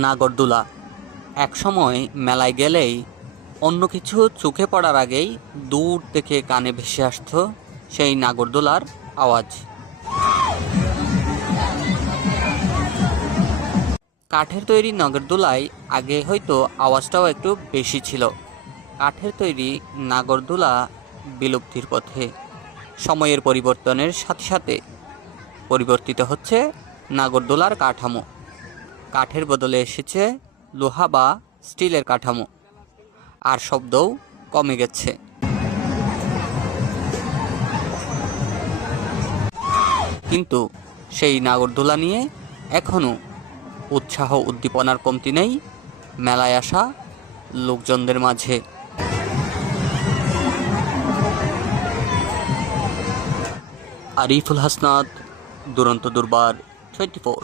নাগরদোলা। একসময় মেলায় গেলেই অন্য কিছু চোখে পড়ার আগেই দূর থেকে কানে ভেসে আসতো সেই নাগরদোলার আওয়াজ। কাঠের তৈরি নাগরদোলায় আগে হয়তো আওয়াজটাও একটু বেশি ছিল। কাঠের তৈরি নাগরদোলা বিলুপ্তির পথে, সময়ের পরিবর্তনের সাথে সাথে পরিবর্তিত হচ্ছে নাগরদোলার কাঠামো। কাঠের বদলে এসেছে লোহা বা স্টিলের কাঠামো। আর শব্দও কমে গেছে। কিন্তু সেই নাগরদোলা নিয়ে এখনও উৎসাহ উদ্দীপনার কমতি নেই মেলায় আসা লোকজনদের মাঝে। আরিফুল হাসনাত, দুরন্ত দুর্বার, টোয়েন্টি ফোর।